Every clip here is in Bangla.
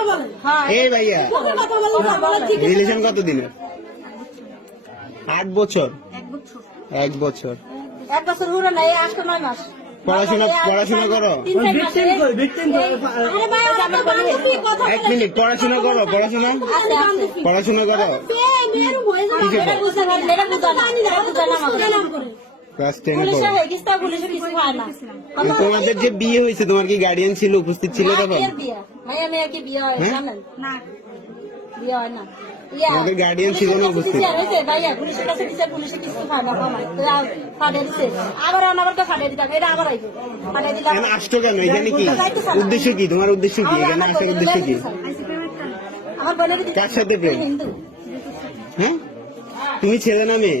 কথা হ্যাঁ এই ভাইয়া রিলেশন কত দিনের আট বছর। এক বছর। এক বছর। হলো না এই আট নয় মাস। পড়াশোনা পড়াশোনা করো। এক মিনিট পড়াশোনা করো পড়াশোনা। পড়াশোনা করো। তোমাদের যে বিয়ে হয়েছে তোমার কি গার্ডিয়ান ছিল উপস্থিত ছিল তখন? মায়ের মেয়ে কি বিয়ে হয় হ্যাঁ? জানেন? বিয়ে হয় না। আমাদের guardian ছিল না পুলিশের কাছে উপস্থিত। ভাইয়া, পুলিশের কাছে বিচার, পুলিশে কিছু না, না। তো আর ফাটিয়ে দিছে। আবার অনাবারকে ফাটিয়ে দিতাম, এটা আবার আইবো। ফাটিয়ে দিলাম। এখানে কেন এখানে কি উদ্দেশ্য কি তোমার উদ্দেশ্য কি আমার- এখানে আমার আসার উদ্দেশ্য কি আমার বোনের কার সাথে প্রেম? হ্যাঁ তুমি ছেলে না মেয়ে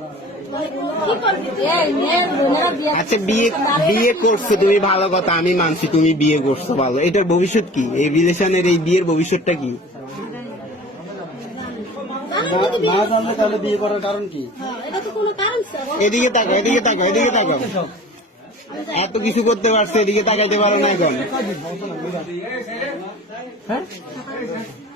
আচ্ছা বিয়ে বিয়ে করছ তুমি ভালো কথা আমি মানছি তুমি বিয়ে করছ ভালো। এটার ভবিষ্যৎ কি? এই রিলেশনের এই বিয়ের ভবিষ্যৎটা কি? হ্যাঁ, এদিকে এদিকে এদিকে এত কিছু করতে পারছে এদিকে তাকাইতে পারো না এখন। বাইরে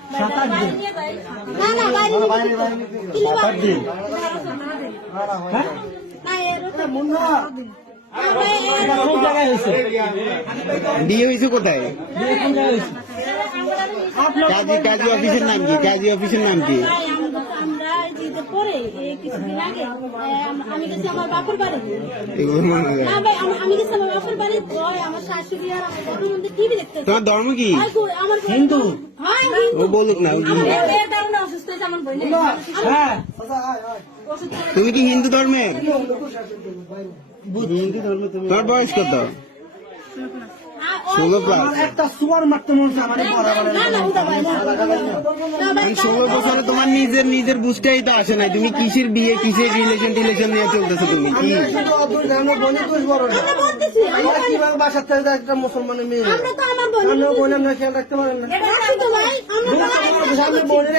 বিয়ে হয়েছে কোথায়? কাজী কাজী অফিসের নাম কি? কাজী অফিসের নাম কি ভাই, আমরা আমরা যেতে পরে এই কিছুদিন আগে আমি গেছি আমার বাপুর বাড়ি। এগুলো। না ভাই আমি গেছি আমার বাপুর বাড়ি ওই আমার শাশুড়ি আর আমার বাপুর মধ্যে টিভি দেখতেছে তোমার ধর্ম কি? আমার হিন্দু। হ্যাঁ ও বলুক না অসুস্থ হয়েছে আমার বোনের। হ্যাঁ। তুমি কি হিন্দু ধর্মের হিন্দু ধর্ম তুমি তোমার বয়স কত? ষোলো প্লাস একটা মারতে মনে হচ্ছে ষোলো বছরে তোমার নিজের নিজের বুঝতেই তো আসে নাই তুমি কিসের বিয়ে কিসের রিলেশন টিলেশন নিয়ে চলতেছো তুমি কি মুসলমানের মেয়ে আমরা তো আমার বোন আমরা বোন আমরা খেয়াল রাখতে পারেন না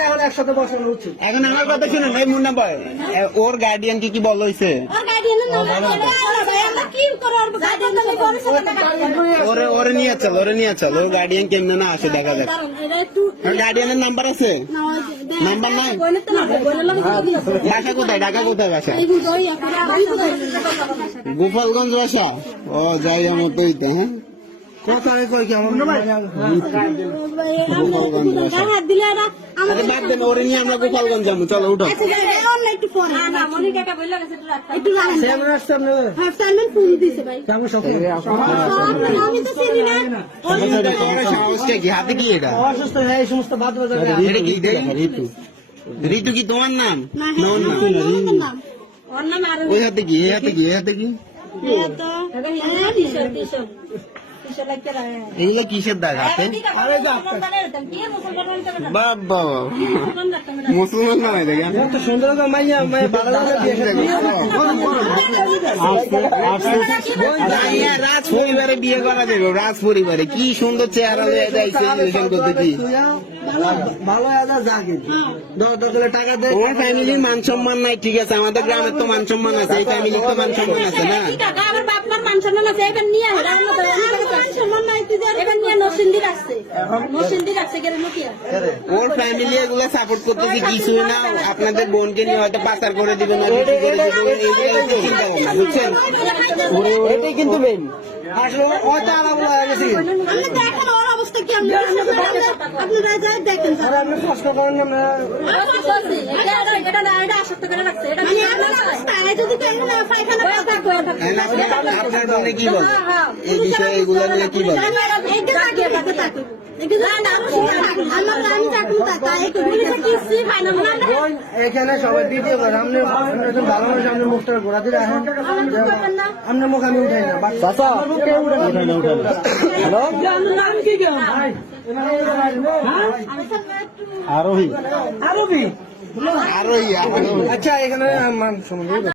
এখন একসাথে বসানো উচিত এখন আমার কথা শুনুন ভাই মুন্না ভাই ওর গার্ডিয়ান কি কি বল হয়েছে ওর ওর নিয়ে চল ওরে নিয়ে চল। ওর গার্ডিয়ান কেমনে না আসে দেখা যাক। গার্ডিয়ানের নাম্বার আছে? নাম্বার নাই? ঢাকা কোথায়? ঢাকা কোথায় বাসা গোপালগঞ্জ বাসা ও যাই আমার তো হ্যাঁ? কথা আমি কই কি আমার গায়ে হাত দিলে এরা আরে আমাদের বাদ দেন ওরে নিয়ে আমরা গোপালগঞ্জ যাব। চলো উঠো। একটু ফোন না, না, মনিকাকে বললে গেছে একটু রাখতে। একটু রাখেন ক্যামেরা আসছে আপনাদের হ্যাঁ সালমান ফোন দিছে ভাই কেমন সব আমি তো চিনি না তোমার সাহসটা কি হাতে কি এটা অসুস্থ হয়ে এই সমস্ত বাদ বাজার এটা কি ঋতু ঋতু কি তোমার নাম? না না ওর নাম? নাম ওর নাম আরও ওই হাতে কি এই হাতে কি এই হাতে কি? হ্যাঁ তো হ্যাঁ। এগুলো কিসের দাগ হাতে? বাবা। মুসলমান রাজ পরিবারে বিয়ে করা যাবে রাজ পরিবারে কি সুন্দর চেহারা হয়ে যাইছে রিলেশন করতে কি ভালো টাকা দেয় মান সম্মান নাই ঠিক আছে আমাদের গ্রামের তো মান সম্মান আছে এই ফ্যামিলির তো মান সম্মান আছে না? আমার বাপ মার আছে, নিয়ে ওর ফ্যামিলি এগুলো সাপোর্ট করতেছে কিছু না আপনাদের বোনকে নিয়ে হয়তো পাচার করে দিবেন বুঝছেন? এটাই কিন্তু মেন আসলে হয়তো আলাপ হয়ে গেছে। আপনারা যাই দেখেন আমরা কষ্ট করেন আমরা এখানে সবাই দ্বিতীয় আপনি ভালো মানুষ আপনি মুখটা ঘোরাতে রাখেন আপনার মুখ আমি উঠাই না। আরোহী। আরোহী। আচ্ছা এখানে